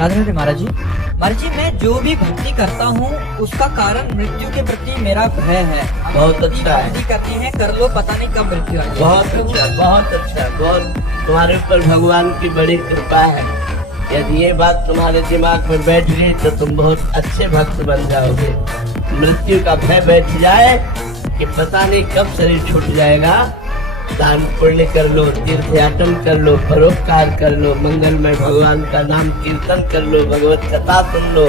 राधे राधे महाराज जी। महाराज जी, मैं जो भी भक्ति करता हूँ उसका कारण मृत्यु के प्रति मेरा भय है। बहुत अच्छा है। भक्ति करती है, कर लो, पता नहीं कब मृत्यु आ जाए। बहुत अच्छा, बहुत अच्छा, बहुत तुम्हारे ऊपर भगवान की बड़ी कृपा है। यदि ये बात तुम्हारे दिमाग में बैठ गई तो तुम बहुत अच्छे भक्त बन जाओगे। मृत्यु का भय बैठ जाए कि पता नहीं कब शरीर छूट जाएगा। दान पुण्य कर लो, तीर्थ याटन कर लो, परोपकार कर लो, मंगलमय भगवान का नाम कीर्तन कर लो, भगवत कथा सुन लो,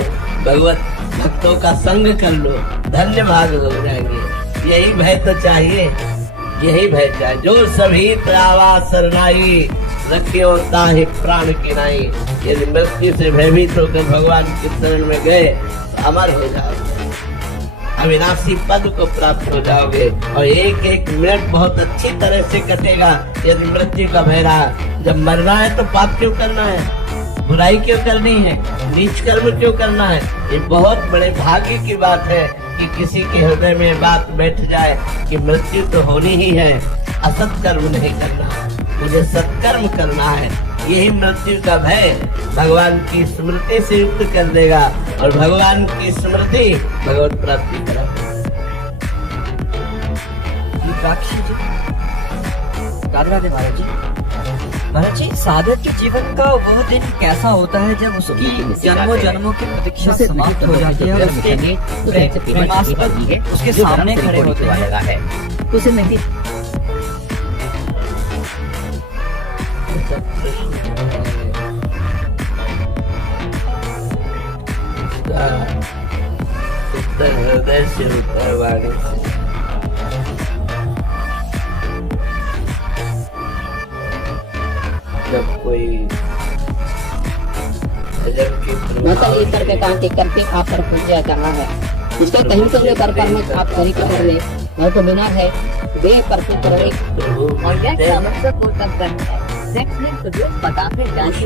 भगवत भक्तों का संग कर लो, धन्य भाग हो जाएंगे। यही भय तो चाहिए, यही भय चाहिए। जो सभी त्रावा सरनाई रखियो ताहि प्राण की नाई। यदि मृत्यु से भयभीत होकर भगवान के शरण में गए तो अमर हो जाओगे, अविनाशी पद को प्राप्त हो जाओगे और एक एक मिनट बहुत अच्छी तरह से कटेगा यदि मृत्यु का भय रहा। जब मरना है तो पाप क्यों करना है, बुराई क्यों करनी है, नीच कर्म क्यों करना है। ये बहुत बड़े भाग्य की बात है कि किसी के हृदय में बात बैठ जाए कि मृत्यु तो होनी ही है, असत कर्म नहीं करना, मुझे सत्कर्म करना है। यही मृत्यु का भय भगवान की स्मृति से युक्त कर देगा और भगवान की स्मृति भगवत प्राप्ति कराएगी। राधे राधे महाराज जी। महाराज जी, साधक के जीवन का वह दिन कैसा होता है जब उसकी जन्मों जन्मों की प्रतीक्षा समाप्त हो जाती है और उसके प्रेमास्पद उसके सामने खड़े होते हैं। उसे नहीं उत्तर हृदय से, उत्तर वाणी से। जब कोई मतलब ये करके कांटे करके आप पर पूजा कहाँ है इसका कहीं तो ले कर में आप कहीं कर ले और तो बिना है वे पर कर और यह समझ को तक करता है। सेक्स में तो जो पटाखे जाने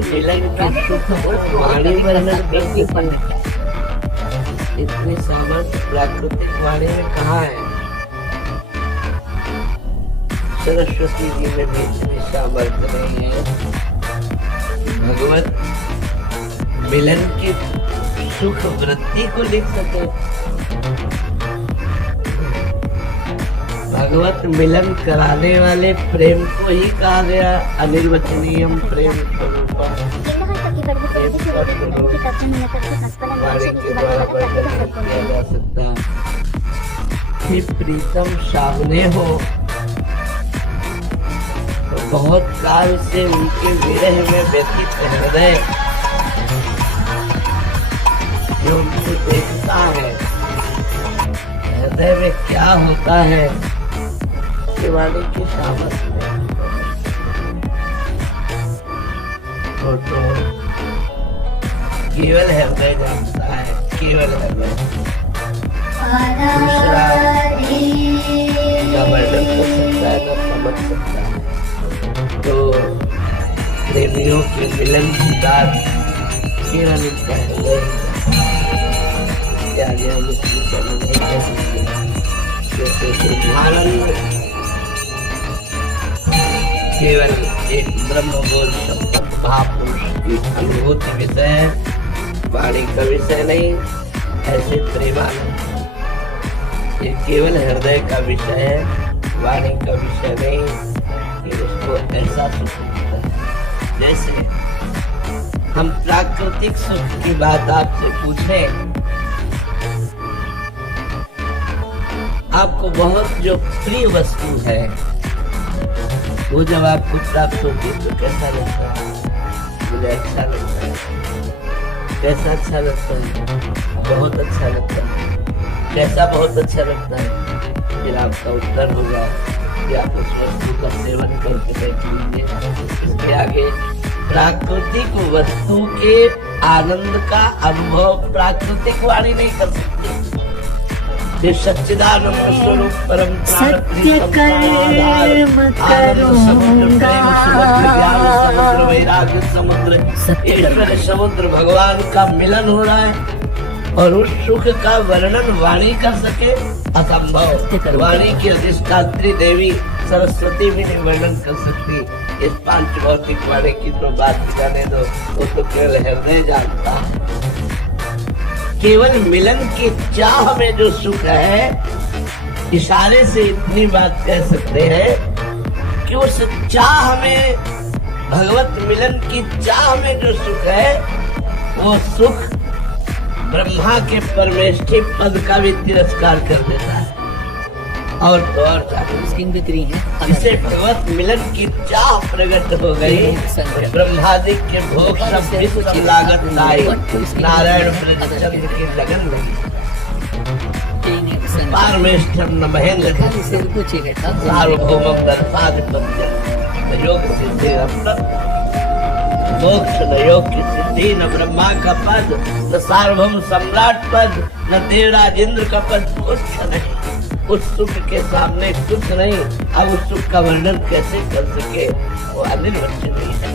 वाणी वर्णन इतनी सामर्थ्य प्राकृतिक वाणी में कहाँ है। सरस्वती जी में भी इतनी सामर्थ्य नहीं है। भगवत मिलन की सुख वृत्ति को लिख सके। भगवत मिलन कराने वाले प्रेम को ही कहा गया अनिर्वचनीयम प्रेम स्वरूपम। प्रीतम सामने हो तो बहुत काल से उनके विरह में व्यतीत हृदय जो उनको देखता है, हृदय में क्या होता है वाणी की सामर्थ्य तो केवल हृदय जानता है, केवल हृदय। दूसरा का वर्णन कर सकता है, न समझ सकता है। तो प्रेमियों के मिलन की बात केवल इनका हृदय आगे हम उसकी समझ नहीं कर सकते। जैसे आनंद केवल एक ब्रह्मबोध संपन्न महापुरुष की अनुभूति विषय है, वाणी का विषय नहीं। ऐसे प्रेमानंद ये केवल हृदय का विषय है, वाणी का विषय नहीं कि उसको ऐसा सुख मिलता है। जैसे हम प्राकृतिक सुख की बात आपसे पूछें, आपको बहुत जो प्रिय वस्तु है वो जब आपको प्राप्त होती है तो कैसा लगता है? मुझे अच्छा लगता है। कैसा अच्छा लगता है? बहुत अच्छा लगता है। कैसा बहुत अच्छा लगता है? फिर आपका उत्तर होगा कि आप उस वस्तु का सेवन करके देख लीजिए। इसके आगे प्राकृतिक वस्तु के आनंद का अनुभव प्राकृतिक वाणी नहीं कर सकती। सच्चिदानंद स्वरूप परम सत्य कर्म करूंगा, समुद्र वैराग्य समुद्र ईश्वर समुद्र भगवान का मिलन हो रहा है और उस सुख का वर्णन वाणी कर सके असंभव। वाणी की अधिष्ठात्री देवी सरस्वती भी नहीं वर्णन कर सकती। इस पांच भौतिक वाले की तो बात जाने दो, वो तो केवल हृदय जानता है। केवल मिलन की चाह में जो सुख है, इशारे से इतनी बात कह सकते हैं कि उस चाह में, भगवत मिलन की चाह में जो सुख है, वो सुख ब्रह्मा के परमेष्ठी पद का भी तिरस्कार कर देता है। और तो और स्किन भी ग्रीन है। जिसे भगवत मिलन की चाह प्रकट हो गई, ब्रह्मादि के भोग सब विश्व लागत लाई, नारायण चंद्र की लगन लगी। पारमेष्ठम न महेंद्र सार्वभौमम दर्शाधिपत्यम योग सिद्धि मोक्ष न योग की सिद्धि, न ब्रह्मा का पद, न सार्वभौम सम्राट पद, न देवराज इंद्र का पद, कुछ नहीं। उस सुख के सामने कुछ नहीं। अब उस सुख का वर्णन कैसे कर सके, वो अनिर्वचनीय है।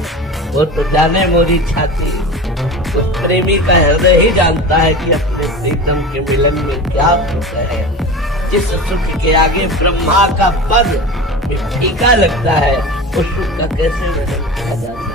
वो तो जाने मोरी छाती, उस प्रेमी का हृदय ही जानता है कि अपने प्रीतम के मिलन में क्या सुख है। जिस सुख के आगे ब्रह्मा का पद फीका लगता है, उस सुख का कैसे वर्णन किया जा सकता है।